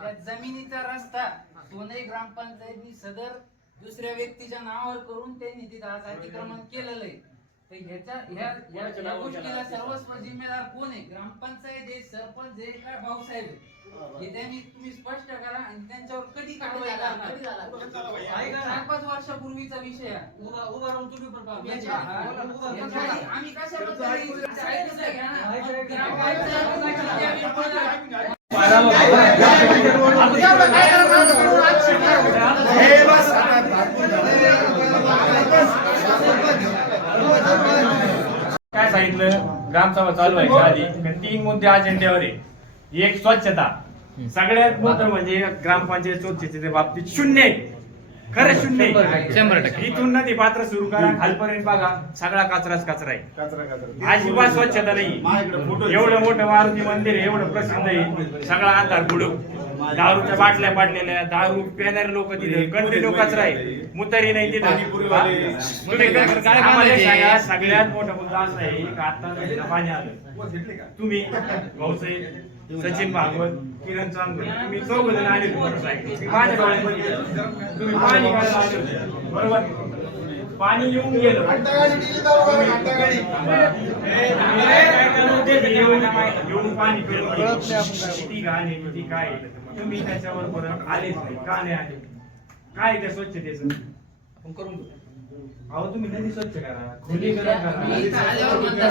त्या जमिनीचा रस्ता सोनई ग्रामपंचायतनी सदर दुसऱ्या व्यक्तीच्या नावावर करून त्यांनी तिथं आज अतिक्रमण केलेलं आहे. तर ह्याच्या ह्या या गोष्टीला सर्वस्व जिम्मेदार कोण आहे? ग्रामपंचायत आहे सरपंच आहे का भाऊसाहेब आहे? हे त्यांनी तुम्ही स्पष्ट करा आणि त्यांच्यावर कधी कारवाई करणार? चार पाच वर्षापूर्वीचा विषय आहे. याच्या आधी आम्ही कशाबद्दल काय सांगितलं? ग्रामसभा चालू व्हायच्या आधी तीन मुद्दे अजेंड्यावर आहे. एक स्वच्छता. सगळ्यात महत्त्व म्हणजे ग्रामपंचायत स्वच्छतेच्या बाबतीत शून्य आहे. खरं शून्य आहे. शंभर टक्के. इथून नदी पात्र सुरू करा खालपर्यंत बघा. सगळा कचराच कचरा आहे. अजिबात स्वच्छता नाही. एवढं मोठं मारुती मंदिर आहे एवढं प्रसिद्ध आहे. सगळा अंधार बुडू. दारूच्या बाटल्या पाडलेल्या दारू पिणारे लोक तिथे. कंटिन्यू कचरा आहे. मुतारी नाही तिथं. हा? तुम्ही काय- काय आम्हाला म्हणायचे? सांगा, सगळ्यात मोठा मुद्दा असा आहे का आता नदीला पाणी आलं. तुम्ही भाऊसाहेब सचिन भागवत किरण चांदोर तुम्ही चौघ जण आले माझ्या बघितलं. तुम्ही पाणी काढायला आले होते. बरोबर? पाणी येऊन गेलं. येऊन पाणी पिळून गेलं. किती घाण आहे किती काय. तुम्ही त्याच्यावर परत आलेच नाही. का नाही आले? काय त्या स्वच्छतेचं? आपण करून अहो तुम्ही नदी स्वच्छ करा खोलीकरण करा?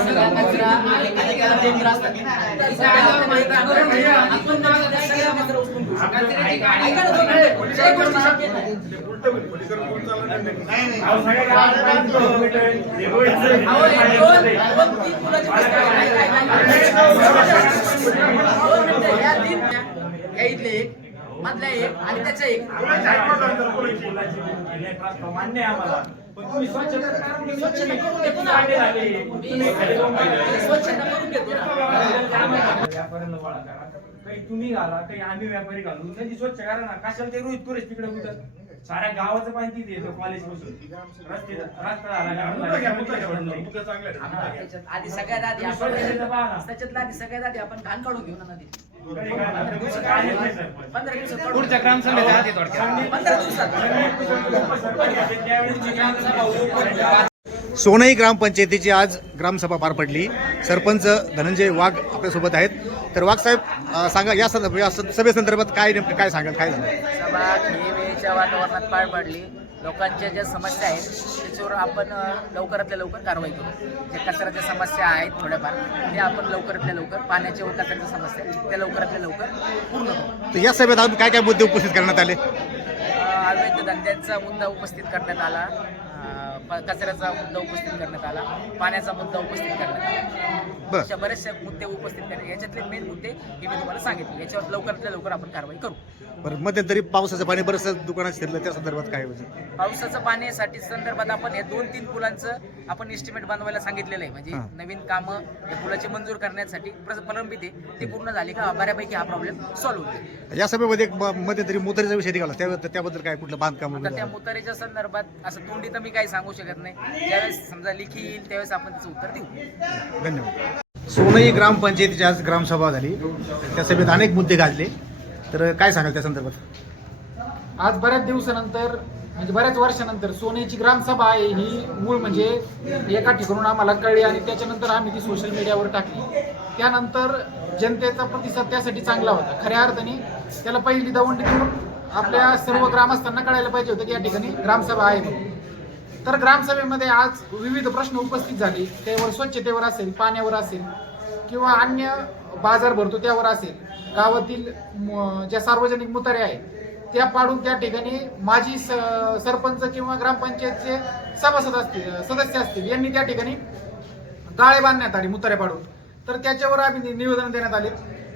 हे हे इथले एक मधल्या एक आणि त्याच्या एक मान्य आहे आम्हाला व्यापाऱ्यांना करा. काही तुम्ही घाला काही आम्ही व्यापारी घालू नदी स्वच्छ करा ना कशाला ते रोहित पुरेश तिकडे कुठं साऱ्या गावाचं पाणी तिथे येतं कॉलेजपासून रस्ते रस्ता झाला. हा, आधी सगळ्यात आधी. आपण त्याच्यातला आधी सगळ्यात आधी आपण घाण काढून घेऊ ना नदी पुढच्या ग्रामसभेच्या आधी थोडक्यात. सोनई ग्रामपंचायतीची आज ग्रामसभा पार पडली. सरपंच धनंजय वाघ आपल्यासोबत आहेत. तर वाघ साहेब सांगा या संदर्भ या सभेसंदर्भात काय नेमकं काय सांगाल? काय झालं? सभा ही वातावरणात पार पडली. लोकांच्या ज्या समस्या आहेत त्याच्यावर आपण लवकरातल्या लवकर कारवाई करू. जे कचऱ्याच्या समस्या आहेत थोड्याफार ते आपण लवकरातल्या लवकर पाण्याच्या व कचऱ्याच्या समस्या आहेत, त्या लवकरातल्या लवकर पूर्ण करू. तर या सभेत अजून काय काय मुद्दे उपस्थित करण्यात आले? अवैध धंद्यांचा मुद्दा उपस्थित करण्यात आला. कचऱ्याचा मुद्दा उपस्थित करण्यात आला पाण्याचा मुद्दा उपस्थित करण्यात आला. अशा बरेचसे मुद्दे उपस्थित करण्यात याच्यातले मेन मुद्दे हे मी तुम्हाला सांगितले. याच्यावर लवकरातल्या लवकर आपण कारवाई करू. बरं मध्यंतरी पावसाचं पाणी बरंच दुकानात शिरलं त्या संदर्भात काय होतं पावसाचं पाण्यासाठी संदर्भात आपण हे दोन तीन पुलांचं आपण एस्टिमेट बनवायला सांगितलेलं आहे. म्हणजे. नवीन कामं या पुलाची मंजूर करण्यासाठी प्र- प्रलंबित आहे. ती पूर्ण झाली का? बऱ्यापैकी हा प्रॉब्लेम सॉल्व्ह होईल या सभेमध्ये एक मध्यंतरी मोतरीचा विषय निघाला. त्या- त्याबद्दल काय कुठलं बांधकाम त्या? मुतारीच्या संदर्भात असं तोंडी तर मी काही सांगू शकत नाही. ज्यावेळेस समजा लिखी येईल त्यावेळेस आपण त्याचं उत्तर देऊ. धन्यवाद. सोनई ग्रामपंचायतीची आज ग्रामसभा झाली. त्या सभेत अनेक मुद्दे गाजले. तर काय सांगाल त्या संदर्भात? आज बऱ्याच दिवसानंतर म्हणजे बऱ्याच वर्षानंतर सोन्याची ग्रामसभा आहे ही मूळ म्हणजे एका ठिकाणून आम्हाला कळली आणि त्याच्यानंतर आम्ही ती सोशल मीडियावर टाकली. त्यानंतर जनतेचा प्रतिसाद त्यासाठी चांगला होता. खऱ्या अर्थाने त्याला पहिली दवंडी देऊन आपल्या सर्व ग्रामस्थांना कळायला पाहिजे होतं की या ठिकाणी ग्रामसभा आहे म्हणून. तर ग्रामसभेमध्ये आज विविध प्रश्न उपस्थित झाले. त्यावर स्वच्छतेवर असेल पाण्यावर असेल किंवा अन्य बाजार भरतो त्यावर असेल. गावातील ज्या सार्वजनिक मुतारे आहेत त्या पाडून त्या ठिकाणी माजी स- सरपंच किंवा ग्रामपंचायतचे सभासद असतील सदस्य असतील यांनी त्या ठिकाणी गाळे बांधण्यात आली मुतारे पाडून. तर त्याच्यावर आम्ही निवेदन देण्यात आले.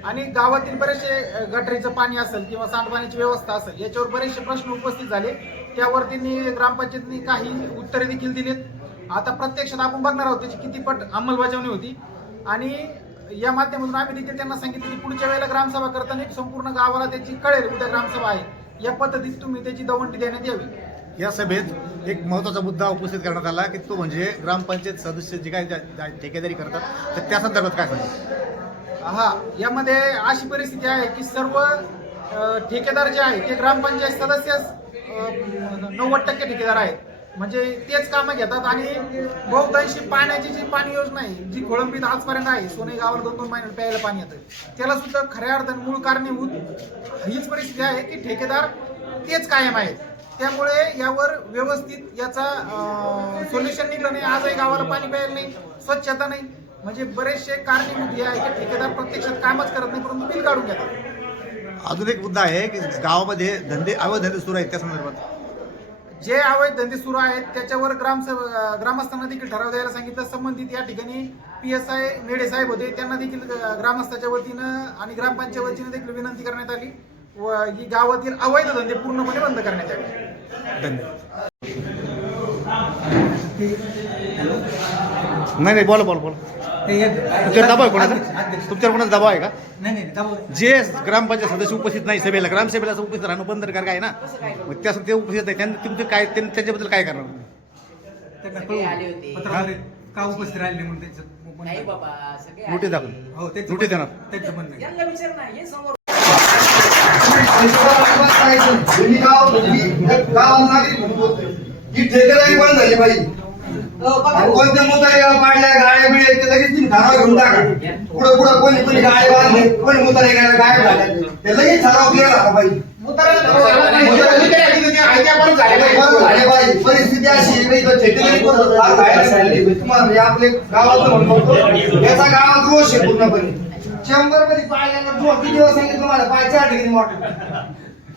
आणि गावातील बरेचसे गटरीचं पाणी असेल किंवा सांडपाण्याची व्यवस्था असेल याच्यावर बरेचसे प्रश्न उपस्थित झाले. त्यावर त्यांनी ग्रामपंचायतनी काही उत्तरे देखील दिलीत. आता प्रत्यक्षात आपण बघणार आहोत त्याची किती पट अंमलबजावणी होती. आणि या माध्यमातून आम्ही देखील त्यांना सांगितलं की पुढच्या वेळेला ग्रामसभा करताना एक संपूर्ण गावाला त्याची कळेल उद्या ग्रामसभा आहे. या पद्धतीत तुम्ही त्याची दवंडी देण्यात यावी. या सभेत एक महत्त्वाचा मुद्दा उपस्थित करण्यात आला की तो म्हणजे ग्रामपंचायत सदस्य जे ज्या ठेकेदारी करतात तर त्या संदर्भात काय सांगा हा यामध्ये अशी परिस्थिती आहे की सर्व ठेकेदार जे आहे ते ग्रामपंचायत सदस्य नव्वद टक्के ठेकेदार आहेत. म्हणजे तेच कामं घेतात आणि बहुतांशी पाण्याची जी पाणी योजना आहे जी खोळंबीत आजपर्यंत आहे सोने गावाला दोन दोन महिने प्यायला पाणी येतं त्याला सुद्धा खऱ्या अर्थाने मूळ कारणीभूत हीच परिस्थिती आहे की ठेकेदार तेच कायम आहेत. त्यामुळे यावर व्यवस्थित याचा सोल्युशन निघलं नाही. आजही गावाला पाणी प्यायला नाही स्वच्छता नाही. म्हणजे बरेचसे कारणीभूत हे आहे की ठेकेदार प्रत्यक्षात कामच करत नाही परंतु बिल काढून घेतात. अजून एक मुद्दा आहे की गावामध्ये धंदे अवैध धंदे सुरू आहेत त्या संदर्भात. जे अवैध धंदे सुरू आहेत त्याच्यावर ग्रामसभा ग्रामस्थांना देखील ठराव द्यायला सांगितलं. संबंधित या ठिकाणी पी एस आय मेडे साहेब होते. त्यांना देखील ग्रामस्थाच्या वतीनं आणि ग्रामपंचायत वतीनं देखील विनंती करण्यात आली. व ही गावातील अवैध धंदे पूर्णपणे बंद करण्यात यावे धन्यवाद. नाही नाही बोला बोला बोला. तुमच्यावर दबाव आहे कोणाचा तुमच्यावर कोणाचा दबाव आहे का नाही नाही दबाव जे ग्रामपंचायत सदस्य उपस्थित नाही सभेला ग्रामसभेला उपस्थित राहणं बंधनकारक आहे ना मग त्या ते उपस्थित आहे त्यांनी तुमचे काय त्यांनी त्याच्याबद्दल काय करणार त्यांना सगळे आले होते. पत्राद्वारे का उपस्थित राहिले म्हणून त्यांचं नाही बाबा सगळे नोटीस. दाखल हो त्यांचं नोटीस देणार त्यांचं म्हणणं आहे. यांना विचार ना हे समोर ही ठेकेदारी बंद झाली पाहिजे कोणत्या मुतारी पाडल्या गाड्या बिड्या ते लगेच तुम्ही ठराव घेऊन टाका. पुढे पुढे कोणी कोणी गाडी बांधले कोणी मुतारी गाड्या गायब झाल्या ते लगेच ठराव क्लिअर झाला पाहिजे परिस्थिती अशी. तुम्हाला आपले म्हणतो याचा गावात रोष आहे पूर्णपणे. चेंबरमध्ये पाहिल्याला जो किती दिवस सांगितलं तुम्हाला पाय चार ठिकाणी मोठं.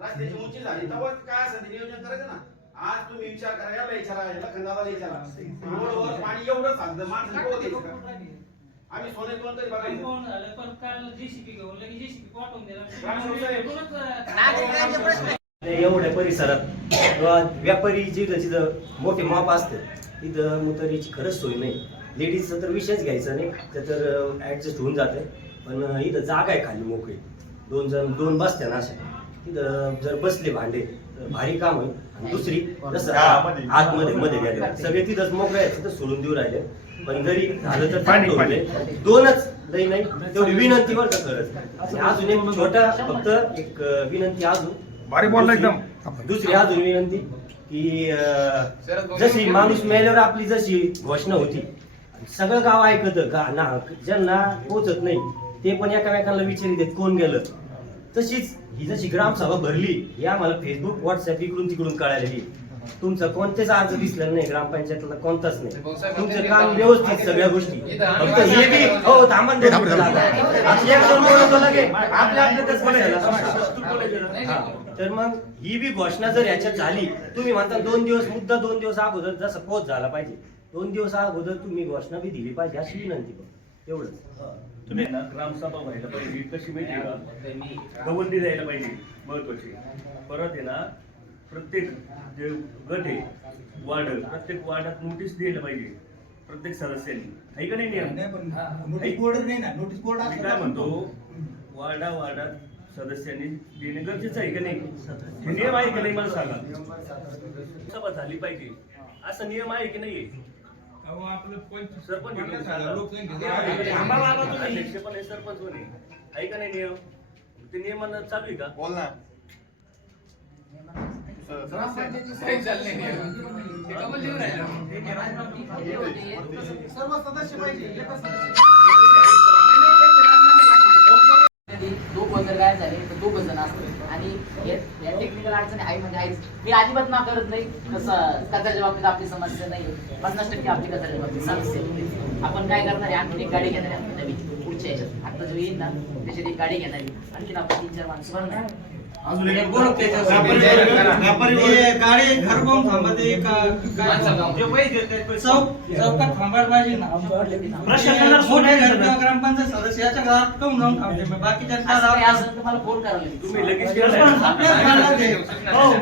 रस्त्याची उंची झाली. तेव्हा काय असेल ते नियोजन करायचं ना. आज तुम्ही विचार करा याला विचारा याला खंडाला विचारा. रोडवर पाणी एवढं सांगतं माणसं? आम्ही सोने दोन तरी बघायचं. एवढ्या परिसरात व्यापारी जिथं जिथं मोठे माप असतं तिथं मुतरीची खरंच सोय नाही. लेडीजचा तर विषयच घ्यायचा नाही. ते तर ऍडजस्ट होऊन जाते पण इथं जागा आहे खाली मोकळी. दोन जण दोन बसत्या ना अशा. तिथं जर बसले भांडे तर भारी काम होईल आणि दुसरी जसं आतमध्ये मध्ये गेले सगळे तिथंच मोकळे आहेत तिथं सोडून देऊ राहिले. पण जरी झालं तर पाणी. दोनच लई नाही. तेवढी विनंती बरं का खरंच आणि अजून एक छोटा फक्त एक अं, विनंती अजून. भारी बोलला एकदम. दुसरी अजून विनंती की अं, जशी माणूस मेल्यावर आपली जशी घोषणा होती सगळं गाव ऐकत का ना ज्यांना पोचत नाही ते पण एकामेकांना विचारित आहेत, कोण गेलं? तशीच ही जशी ग्रामसभा भरली ही आम्हाला फेसबुक व्हॉट्सअप इकडून तिकडून कळालेली. तुमचा कोणतेच अर्ज दिसला नाही ग्रामपंचायतला कोणताच नाही. तुमचं काम व्यवस्थित सगळ्या गोष्टी. फक्त हे बी हो थांबा ना. आता एक बोलतो लगे आपल्या आपल्यातच. हा. तर मग ही बी घोषणा जर याच्यात झाली तुम्ही म्हणता दोन दिवस मुद्दा दोन दिवस अगोदर जसं पोच झाला पाहिजे. दोन दिवस अगोदर तुम्ही घोषणा बी दिली पाहिजे अशी विनंती करतो. एवढंच. तुम्ही ना ग्रामसभा व्हायला पाहिजे कशी माहिती आहे का? गवंडी द्यायला पाहिजे महत्वाची. परत आहे ना प्रत्येक जे गट आहे वार्ड प्रत्येक वार्डात नोटीस द्यायला पाहिजे प्रत्येक सदस्यांनी. आहे का नाही नियम? नोटीस बोर्ड नाही ना नोटीस बोर्ड मी काय म्हणतो? वार्डा वार्डात सदस्यांनी देणे गरजेचं आहे का नाही? नियम आहे का नाही मला सांगा. सभा झाली पाहिजे. असा नियम आहे की नाही सरपंच तुम्ही. अध्यक्ष पण आहे, सरपंच पण आहे. आहे का नाही नियम? ते नियमानं चालू आहे का? बोल ना. सर्व सदस्य पाहिजे एकच सदस्य. तयार झाले तर दोघं जण असतात. आणि या टेक्निकल अडचणी आई म्हणजे आईच मी अजिबात ना करत नाही. कसं कचऱ्याच्या बाबतीत आपली समस्या नाही पन्नास टक्के आपली कचऱ्याच्या बाबतीत समस्या आपण काय करणार आहे? आणखी एक गाडी घेणार आहे. नवीन पुढच्या याच्यात. आता जो येईल ना त्याच्यात एक गाडी घेणार आहे. आणखीन आपण तीन चार माणसं भरणार अजून एक व्यापारी गाडी घर थांबते चौक चौकात थांबायला पाहिजे ना. प्रशासनाला मोठे घर किंवा ग्रामपंचायत सदस्याच्या घरात जाऊन थांबते फोन. हो?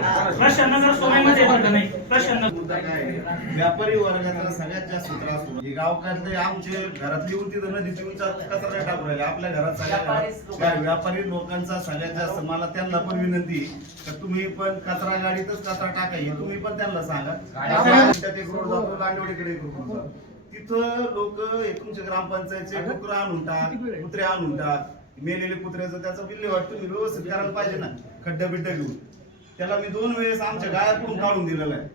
व्यापारी वर्गाचा सगळ्यात जास्त त्रास होतो. हे गावकडले आमचे घरातली उंची तर नदीची उंचा कचरा टाकू राहिले? आपल्या घरात सगळ्या व्यापारी लोकांचा सगळ्यात जास्त मला त्यांना पण विनंती तर तुम्ही पण कचरा गाडीतच कचरा टाकायचे तुम्ही पण त्यांना सांगा. त्यात एक रोड जातो लांडवडीकडे एक रोड जातो. तिथं लोक तुमच्या ग्रामपंचायतचे कुत्रा आणून टाक कुत्रे आणून टाक. मेलेले कुत्र्याचं त्याचं विल्हेवाट तुम्ही व्यवस्थित करायला पाहिजे ना. खड्डा बिड्डा घेऊन. त्याला मी दोन वेळेस आमच्या गायाकडून काढून दिलेलं आहे.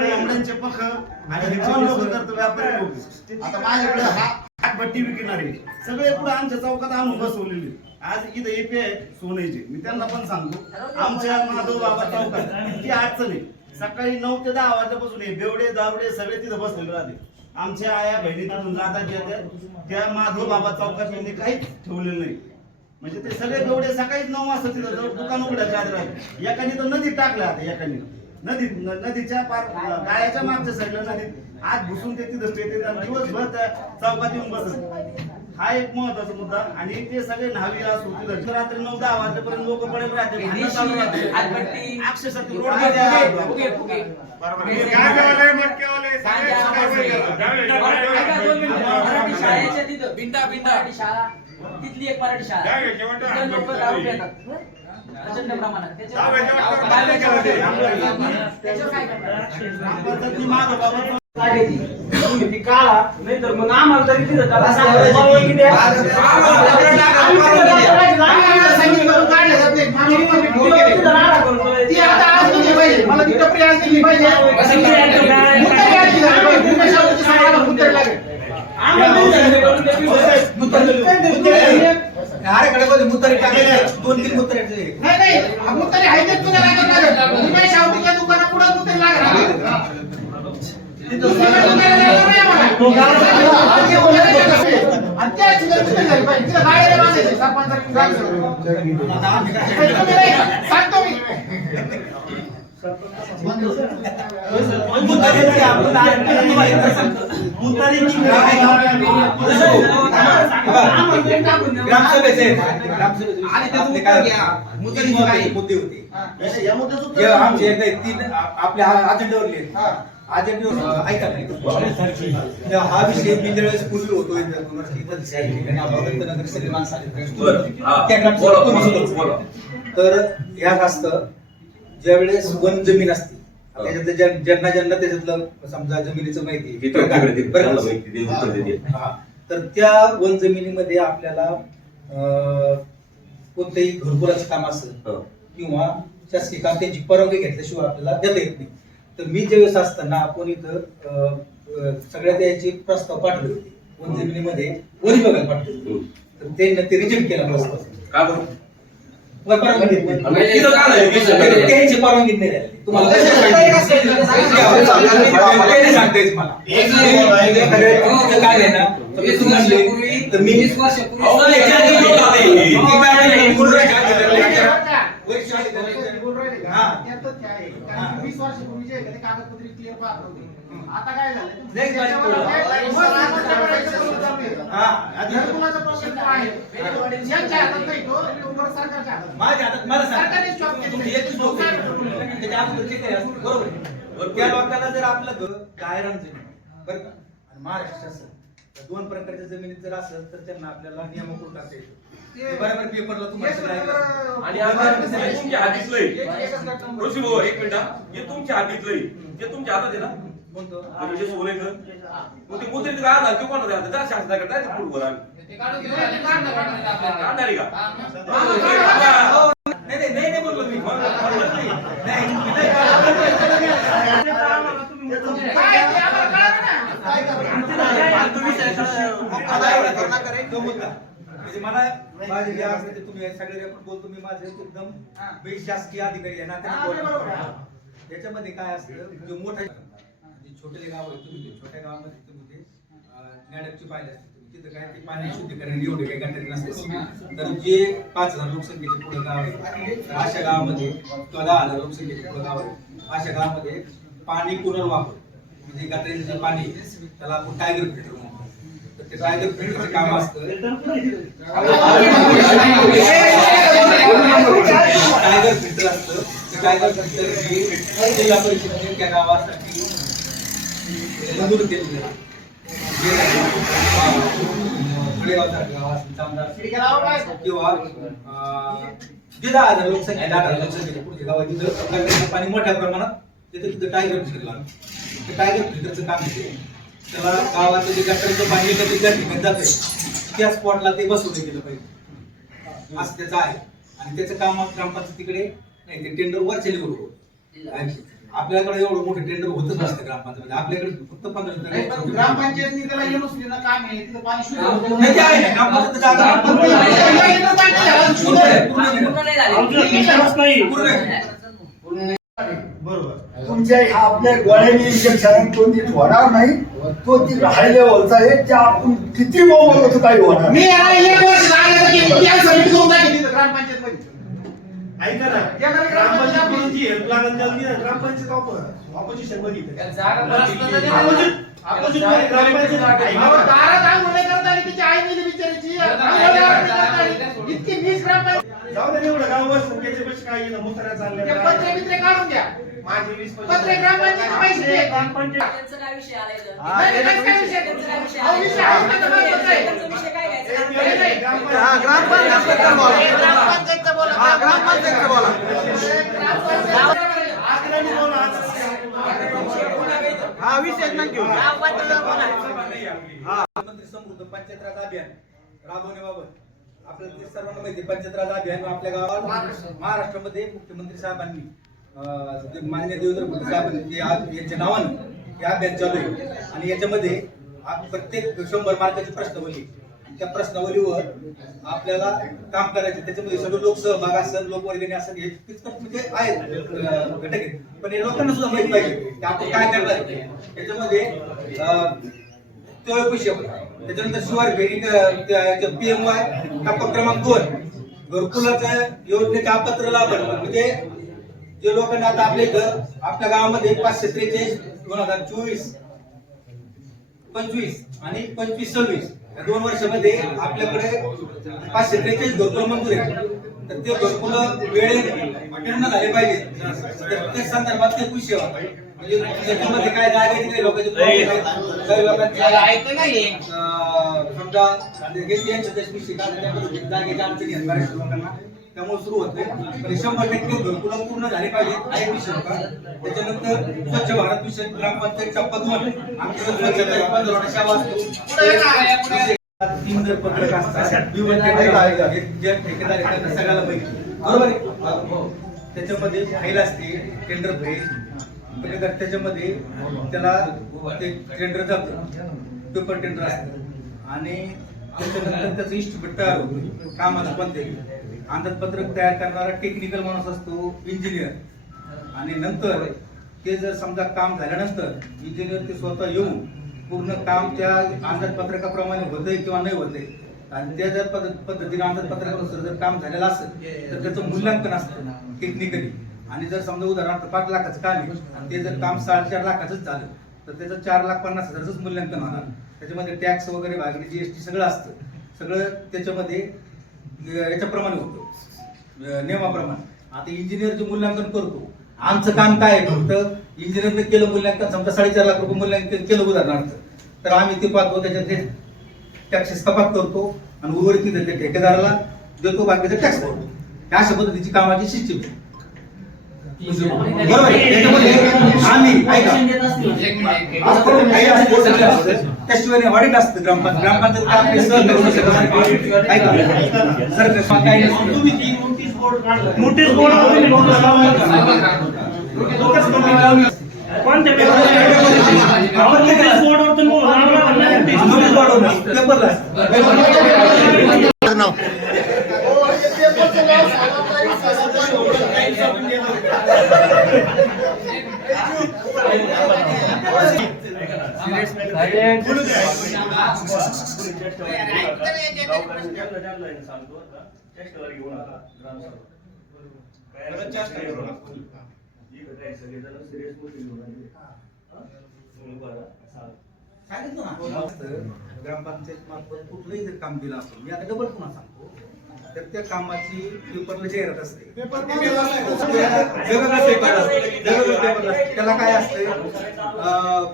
कोंबड्यांचे पख आणि हे कोण लोक करतो व्यापारी लोक. आता माझ्याकडे हा विकणारे. सगळे पुढे आमच्या चौकात आणून बसवलेले. आज इथं एपी आहे सोनेचे मी त्यांना पण सांगतो. आमच्या माधव बाबा चौकात. किती अडचण आहे. सकाळी नऊ ते दहा वाजल्यापासून हे बेवडे दारुडे सगळे तिथं बसलेले राहते. आमच्या आया बहिणी तिथून जातात येतात. त्या माधव बाबा चौकात यांनी काहीच ठेवलेलं नाही. म्हणजे ते सगळे बेवडे सकाळीच नऊ वाजता तिथं दुकान उघडायच्या आधी राहते एकाने तर नदीत टाकल्या आता एकाने. नदीत नदीच्या पार गाळ्याच्या मागच्या साईडला नदीत. आज घुसून ते तिथं दिवसभर त्या चौकात येऊन बसत हा एक महत्त्वाचा मुद्दा आणि ते सगळे न्हावी असो तिथं रात्री नऊ दहा वाजेपर्यंत लोक पडेल राहते भांडणं चालू राहते. हातभट्टी, अक्षरशः ते फुगे, रोडमध्ये आहे. फुगे, फुगे. मराठी शाळेच्या तिथं बिंडा बिंडा मराठी शाळा तिथली एक मराठी शाळा तिथं लोक दारू पितात प्रचंड प्रमाणात त्याच्यावर त्याच्यावर काय करणार ग्रामपंचायतनी माधव बाबा नाही तर मग आम्हाला तरी तिथं मला ती टपरी आज दिली पाहिजे मुतारी दोन तीन मुतारी नाही. नाही मुद्दारी आहे तुला लागेल लागेल उमेशावरच्या दुकानापुढं सांगतो मी ग्रामसभेचे काय मुद्दे होते या मुद्द्याचं. आमचे एकदा तीन आपल्या अजेंडावरले आहेत. ऐका नाही हा विषय मी ज्यावेळेस पूर्वी होतो. तर यात असतं ज्यावेळेस वन जमीन असते ज्यांना ज्यांना त्याच्यातलं समजा जमिनीचं माहिती. तर त्या वन जमिनीमध्ये आपल्याला कोणतंही घरकुलाचं काम असेल किंवा शासकीय काम त्यांची परवानगी घेतल्याशिवाय आपल्याला देता येत नाही. तर मी ज्यावेळेस असताना आपण इथं सगळ्यात याचे प्रस्ताव पाठवले होते. वन जमिनीमध्ये वरी बघायला पाठवले होते. तर त्यांनी ते रिजेक्ट केला प्रस्ताव. परवानगी देत नाही. ते- त्यांची परवानगी नाही. तुम्हाला सांगतायच मला. काय ना वीस वर्षापूर्वी कारण वीस कागदपत्री क्लिअर पाहत आता काय झालं प्रश्न आहे. हा, यांच्या हातात नाही तो सरकारच्या हातात माझ्या हातात मला. सरकारने असेल, बरोबर. त्या लोकांना जर आपलं गायरान जमीन बरं महाराष्ट्र असेल तर दोन प्रकारच्या जमिनीत जर असेल तर त्यांना आपल्याला नियमाकडून टाकता येतो. ते बरोबर पेपरला तुम्हाला. आणि हे तुमच्या हातीतलं आहे. ऋषी भाऊ एक मिनिट हा. हे तुमच्या हातीतलं आहे. ते तुमच्या हातात आहे ना कोणतं? म्हणजे सोनेचं मग ते मुद्रित काय झालं ते शासनाकडे जायचं पुढवर आम्ही. ते. काढणार आहे का? नाही नाही नाही नाही बोललो मी बोललोच नाही. नाही, मी नाही. काय ते आम्हाला कळलं ना. आता एवढा करू नका रे, तो मुद्दा. म्हणजे मला माझे जे असते ते तुम्ही सगळे रेकॉर्ड बोलतो मी माझे एकदम बेशासकीय अधिकारी आहे ना हा, ते बरोबर आहे. त्याच्यामध्ये त्याच्यामध्ये काय असतं जो मोठा जे छोटे गाव आहे तुम्ही ते छोट्या गावामध्ये तुम्ही ते नॅडपची असते तुम्ही तिथं काय ते पाणी शुद्धीकरण एवढे काही गटारी नसते. तर जे पाच हजार लोकसंख्येचे पुढे गाव आहे तर अशा गावामध्ये किंवा दहा हजार लोकसंख्येचे पुढे गाव आहे अशा गावामध्ये पाणी पुनर्वापर म्हणजे गटारीचं जे पाणी आहे, त्याला आपण टायगर फिल्टर ते काम असतं. टायगर फिल्टर असतं. ते टायगर फिल्टर हे जिल्हा परिषदेने त्या गावासाठी मंजूर केलेलं आहे. किंवा हजार लोकसंख्या दहा गटारीचं पाणी मोठ्या प्रमाणात तिथं तिथं टायगर फिल्टर लागतं ते टायगर फिल्टरचं काम त्याला गावाचं जे गटारीचं पाणी येतं ते त्या ठिकाणी जातंय त्या स्पॉटला ते बसवलं गेलं पाहिजे असं त्याचं आहे आणि त्याचं काम ग्रामपंचायत तिकडे नाही ते टेंडर वरच्या लेवलवर आपल्याकडे एवढं मोठं टेंडर होतच नसतं ग्रामपंचायत आपल्याकडे फक्त पंधरा नाही, पण टक्के ग्रामपंचायतनी त्याला युनुसलीनं काम आहे तिथं पाणी शुद्ध होतं. नाही, ते ग्रामपंचायत ते. तुमच्या ह्या आपल्या गोळ्याने इंजेक्शन तो नीट होणार नाही तो ती हाय लेवलचा आहे त्या आपण किती मोबाईल होतो काही होणार मी याला एक वर्ष लागलं की त्या समिती करून तिथं ग्रामपंचायतमध्ये. ऐका ना ग्रामपंचायत ग्रामपंचायत हेल्प लागेल त्याला? ती ग्रामपंचायत ऑपोजिशनमध्ये मध्ये ग्रामपंचायत. इतकी नीच ग्रामपंचायत जाऊ दे एवढं गाव बस त्याच्यापेक्षा काय येतं मुतारा ते चालले पत्रे बित्रे काढून द्या माझे वीस पत्रे ग्रामपंचायतीचे पैसे. ग्रामपंचायत काय विषय? नाही, नाही, नाही, हा विषय नाही घेऊ मुख्यमंत्री समृद्ध पंचायत राज अभियान राबवण्याबाबत आपल्याला ते सर्वांना माहिती आहे, पंचायत राज अभियान आपल्या गावात महाराष्ट्रामध्ये मुख्यमंत्री साहेबांनी अं, जे मान्य देवेंद्र फडणवीस साहेबांनी ते आज यांच्या नावानं हे अभियान चालू आहे. आणि याच्यामध्ये आप- प्रत्येक शंभर मार्काची प्रश्नावली आणि त्या प्रश्नावलीवर आपल्याला काम करायचं. त्याच्यामध्ये सगळं लोकसहभाग असेल लोकवर्गणी असेल हे तितकंच म्हणजे आहेत घटक आहेत. पण हे लोकांना सुद्धा माहीत पाहिजे की आपण काय करणार त्याच्यामध्ये अं, तो एक विषय त्याच्यानंतर शिवार फेरी पीएम वाय टप्पा क्रमांक दोन. घरकुलाच्या योजनेचे अपत्र लाभ म्हणजे जे लोकांना आता आपल्या इथं आपल्या गावामध्ये पाचशे त्रेचाळीस दोन हजार चोवीस पंचवीस आणि पंचवीस सव्वीस. दोन वर्षामध्ये आपल्याकडे पाचशे त्रेचाळीस घरकुल मंजूर आहे तर ते घरकुल वेळेत पूर्ण झाले पाहिजे. तर त्या संदर्भात ते होता म्हणजे त्याच्यामध्ये काय जागा काही लोकांचे आहेत, काही लोकांचे समजा हे यांच्या देश विषय काय त्यामध्ये जागेच्या अडचणी आहेत बऱ्याच लोकांना. त्यामुळे सुरू होते. पण शंभर टक्के घरकुला पूर्ण झाले पाहिजे. हा एक विषय होता त्याच्यानंतर स्वच्छ भारत मिशन ग्रामपंचायत टप्पा दोन आमच्या तीन जर पत्रक असतात आहे, जे ठेकेदार त्यांना सगळ्याला माहिती बरोबर आहे? हो. त्याच्यामध्ये फाईल असते टेंडर फाईल तर त्याच्यामध्ये त्याला ते टेंडर जातं. पेपर टेंडर असतं. आणि त्याच्यानंतर त्याचं इस्टिमेट तयार होतं कामाचं पण ते. अंदाजपत्रक तयार करणारा टेक्निकल माणूस असतो इंजिनियर आणि नंतर ते जर समजा काम झाल्यानंतर इंजिनियर ते स्वतः येऊन पूर्ण काम त्या अंदाजपत्रकाप्रमाणे होतंय किंवा नाही होतंय. आणि त्या जर पद्धत पद्धतीने अंदाजपत्रकानुसार जर काम झालेलं असेल तर त्याचं मूल्यांकन असतं टेक्निकली आणि जर समजा उदाहरणार्थ पाच लाखाचं काम आहे आणि ते जर काम साडेचार लाखाचंच झालं तर त्याचं चार लाख पन्नास हजारच मूल्यांकन होणार. त्याच्यामध्ये टॅक्स वगैरे भागणी जीएसटी सगळं असतं. सगळं त्याच्यामध्ये याच्याप्रमाणे होतं. नियमाप्रमाणे. आता इंजिनियर मूल्यांकन करतो. आमचं काम काय आहे फक्त? इंजिनियरने केलं मूल्यांकन समजा साडेचार लाख रुपये मूल्यांकन केलं उदाहरणार्थ. तर आम्ही ते पाहतो त्याच्यात टॅक्सेस कपात करतो आणि उर्वरित ते ठेकेदाराला देतो बाकीचा टॅक्स भरतो. ह्या अशा पद्धतीची कामाची सिस्टीम बरोबर आहे. त्याच्यामध्ये आम्ही ऐका असतं. त्याशिवाय ऑडिट ग्रामपंचायत ग्रामपंचायत काय आपले सहकार्य करू शकत नाही. ऐका सरकार काही नसतं. तुम्ही ती नोटीस बोर्ड काढला नोटीस बोर्ड कोणत्या नोटीस बोर्डवर नोटीस पाठवलं. पेपरला असतं. सांगतो चेष्टावर घेऊ नका ग्रामसभा परत चेष्टा करू नका. इकडे काय सगळेजण सिरियस गोष्टी घेऊन आले. हा? तुम्ही बघा, सांगा. सांगितलं ना. ग्रामपंचायत मार्फत कुठलंही जर काम दिलं असेल मी आता डबल पुन्हा सांगतो. तर त्या कामाची पेपरला जाहिरात असते. जगाला पेपर असते. जगाला पेपर असते. त्याला काय असतं? अं,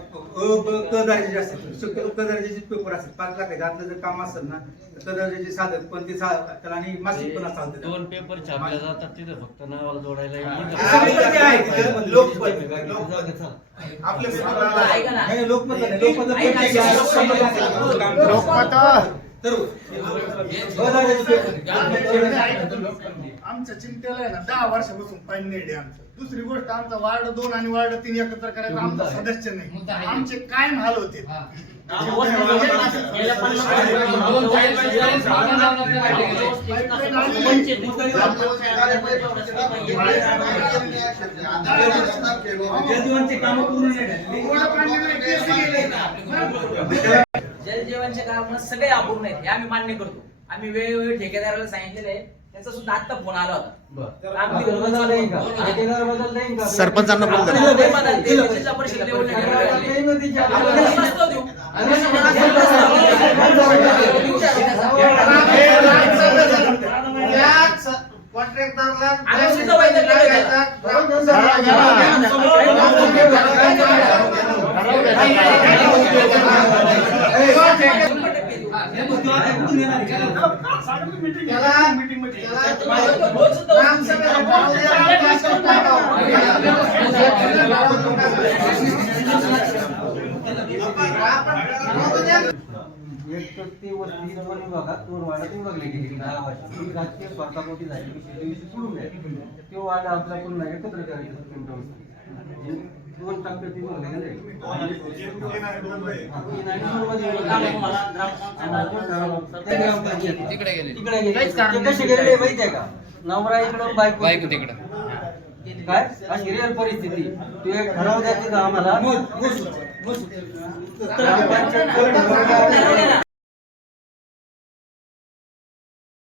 ब क दर्जाचे असते शक्यतो क दर्जाचे पेपर असतात. पाच लाखाचे. आतलं जर काम असेल ना तर क दर्जाचे साधक पण ते त्याला आणि मासिक पण चालतं दोन पेपर छापले जातात तिथे. फक्त नावाला जोडायला. लोकमत. लोकमत. लोकमत. आमच्या चिमट्याला आहे ना दहा वर्षापासून पाणी नाही आहे आमचं. दुसरी गोष्ट आमचा वार्ड दोन आणि वार्ड तीन एकत्र करायचा आमचा सदस्य नाही. आमचे कायम हाल होते. हा. काम पूर्ण नाही झाले. जल जीवनचे काम सगळे अपूर्ण आहेत हे आम्ही मान्य करतो. आम्ही वेळोवेळी ठेकेदाराला सांगितलेलं आहे त्याचा सुद्धा आता फोन आला होता. जिल्हा परिषद. आपण त्याला प्रस्ताव देऊ. भोज एक तर वस्ती दोन विभागात दोन वाड्यात दहा ही राजकीय स्वार्थापोटी झाली त्या दिवशी सोडून द्या तो वाडा आपला पुन्हा एकत्र करायचा दोन हा, तीन. तिकडे गेले. तिकडे. कसे गेले माहितीये का? नवरा इकडं बायको बायको तिकडं. काय? अशी रिअल परिस्थिती. तू एक ठराव द्यायचं का आम्हाला.